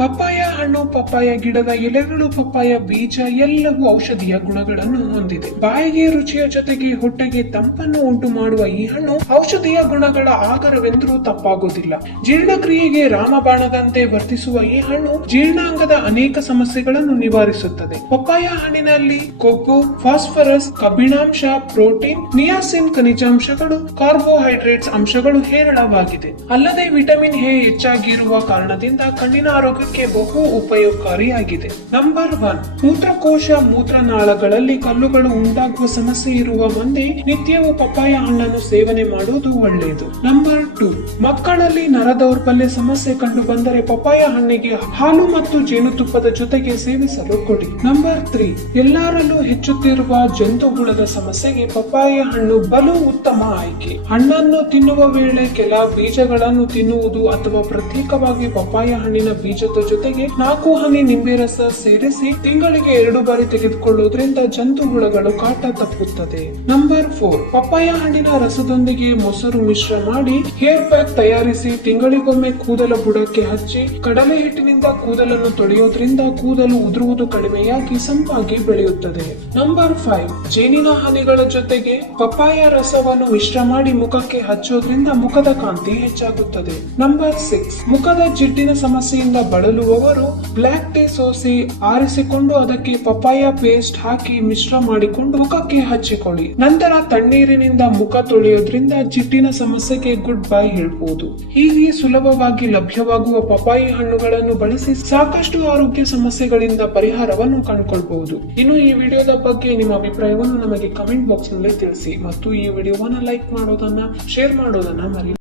Papaya, ಹಣ್ಣು, papaya, ಗಿಡದ ಎಲೆಗಳು, ಪಪ್ಪಾಯ, ಬೀಜ ಎಲ್ಲವೂ ಔಷಧೀಯ ಗುಣಗಳನ್ನು ಹೊಂದಿದೆ. ಬಾಯಿಗೆ ರುಚಿಯ ಜೊತೆಗೆ ಹೊಟ್ಟೆಗೆ ತಂಪನ್ನು ಉಂಟು ಮಾಡುವ ಈ ಹಣ್ಣು ಔಷಧೀಯ ಗುಣಗಳ ಆಗರವೆಂದರೂ ತಪ್ಪಾಗುವುದಿಲ್ಲ ಜೀರ್ಣಕ್ರಿಯೆಗೆ ರಾಮಬಾಣದಂತೆ ವರ್ತಿಸುವ ಈ ಹಣ್ಣು ಜೀರ್ಣಾಂಗದ ಅನೇಕ ಸಮಸ್ಯೆಗಳನ್ನು ನಿವಾರಿಸುತ್ತದೆ. ಪಪ್ಪಾಯ ಹಣ್ಣಿನಲ್ಲಿ ಕೊಬ್ಬು, ಫಾಸ್ಫರಸ್, ಕಬ್ಬಿಣಾಂಶ, ಪ್ರೋಟೀನ್, ನಿಯಾಸಿನ್ ಖನಿಜಾಂಶಗಳು, ಕಾರ್ಬೋಹೈಡ್ರೇಟ್ಸ್ ಅಂಶಗಳು ಹೇರಳವಾಗಿದೆ. ಅಲ್ಲದೆ ವಿಟಮಿನ್ ಎ ಹೆಚ್ಚಾಗಿರುವ ಕಾರಣದಿಂದ ಕಣ್ಣಿನ ಆರೋಗ್ಯಕ್ಕೆ ಬಹು ಉಪಯೋಗಕಾರಿಯಾಗಿದೆ. ನಂಬರ್ ಒನ್ ಮೂತ್ರಕೋಶ ಮೂತ್ರನಾಳಗಳಲ್ಲಿ ಕಲ್ಲುಗಳು ಉಂಟಾಗುವ ಸಮಸ್ಯೆ ಇರುವ ಮಂದಿ ನಿತ್ಯವೂ ಪಪ್ಪಾಯ ಹಣ್ಣನ್ನು ಸೇವನೆ ಮಾಡುವುದು ಒಳ್ಳೆಯದು. ನಂಬರ್ ಟು ಮಕ್ಕಳಲ್ಲಿ ನರ ದೌರ್ಬಲ್ಯ ಸಮಸ್ಯೆ ಕಂಡು ಬಂದರೆ ಪಪ್ಪಾಯ ಹಣ್ಣಿಗೆ ಹಾಲು ಮತ್ತು ಜೇನುತುಪ್ಪದ ಜೊತೆಗೆ ಸೇವಿಸಲು ಕೊಡಿ. ನಂಬರ್ ತ್ರೀ ಎಲ್ಲರಲ್ಲೂ ಹೆಚ್ಚುತ್ತಿರುವ ಜಂತುಹುಳದ ಸಮಸ್ಯೆಗೆ ಪಪ್ಪಾಯ ಹಣ್ಣು ಬಲು ಉತ್ತಮ ಆಯ್ಕೆ. ಹಣ್ಣನ್ನು ತಿನ್ನುವ ವೇಳೆ ಕೆಲ ಬೀಜಗಳನ್ನು ತಿನ್ನುವುದು ಅಥವಾ ಪ್ರತ್ಯೇಕವಾಗಿ ಪಪ್ಪಾಯ ಹಣ್ಣಿನ ಬೀಜದ ಜೊತೆಗೆ ನಾಲ್ಕು ಹನಿ ನಿಂಬೆ ರಸ ಸೇರಿಸಿ ತಿಂಗಳಿಗೆ ಎರಡು ಬಾರಿ ತೆಗೆದುಕೊಳ್ಳುವುದರಿಂದ ಜಂತುಹುಳಗಳು ಕಾಟ ತಪ್ಪುತ್ತದೆ. ನಂಬರ್ ಫೋರ್, ಪಪ್ಪಾಯ ಹಣ್ಣಿನ ರಸದೊಂದಿಗೆ ಮೊಸರು ಮಿಶ್ರ ಮಾಡಿ ಹೇರ್ ಪ್ಯಾಕ್ ತಯಾರಿಸಿ ತಿಂಗಳಿಗೊಮ್ಮೆ ಕೂದಲ ಬುಡಕ್ಕೆ ಹಚ್ಚಿ ಕಡಲೆ ಹಿಟ್ಟಿನಿಂದ ಕೂದಲನ್ನು ತೊಳೆಯೋದ್ರಿಂದ ಕೂದಲು ಉದುರುವುದು ಕಡಿಮೆಯಾಗಿ ಸಂಪಾಗಿ ಬೆಳೆಯುತ್ತದೆ. ನಂಬರ್ ಫೈವ್, ಜೇನಿನ ಹನಿಗಳ ಜೊತೆಗೆ ಪಪ್ಪಾಯ ರಸವನ್ನು ಮಿಶ್ರ ಮಾಡಿ ಮುಖಕ್ಕೆ ಹಚ್ಚೋದ್ರಿಂದ ಮುಖದ ಕಾಂತಿ ಹೆಚ್ಚಾಗುತ್ತದೆ. ನಂಬರ್ ಸಿಕ್ಸ್, ಮುಖದ ಜಿಡ್ಡಿನ ಸಮಸ್ಯೆಯಿಂದ ಬಳಲುವವರು ಬ್ಲ್ಯಾಕ್ ಟೀ ಸೋಸಿ ಆರಿಸಿಕೊಂಡು ಅದಕ್ಕೆ ಪಪ್ಪಾಯ ಪೇಸ್ಟ್ ಹಾಕಿ ಮಿಶ್ರ ಮಾಡಿಕೊಂಡು ಮುಖಕ್ಕೆ ಹಚ್ಚಿಕೊಳ್ಳಿ. ನಂತರ ತಣ್ಣೀರಿನಿಂದ ಮುಖ ತೊಳೆಯೋದ್ರಿಂದ ಚಿಟ್ಟಿನ ಸಮಸ್ಯೆಗೆ ಗುಡ್ ಬೈ ಹೇಳಬಹುದು ಹೀಗೆ ಸುಲಭವಾಗಿ ಲಭ್ಯವಾಗುವ ಪಪ್ಪಾಯಿ ಹಣ್ಣುಗಳನ್ನು ಬಳಸಿ ಸಾಕಷ್ಟು ಆರೋಗ್ಯ ಸಮಸ್ಯೆಗಳಿಂದ ಪರಿಹಾರವನ್ನು ಕಂಡುಕೊಳ್ಬಹುದು. ಇನ್ನು ಈ ವಿಡಿಯೋದ ಬಗ್ಗೆ ನಿಮ್ಮ ಅಭಿಪ್ರಾಯವನ್ನು ನಮಗೆ ಕಮೆಂಟ್ ಬಾಕ್ಸ್ನಲ್ಲಿ ತಿಳಿಸಿ. ಮತ್ತು ಈ ವಿಡಿಯೋವನ್ನ ಲೈಕ್ ಮಾಡೋದನ್ನ, ಶೇರ್ ಮಾಡೋದನ್ನ ಮರಿ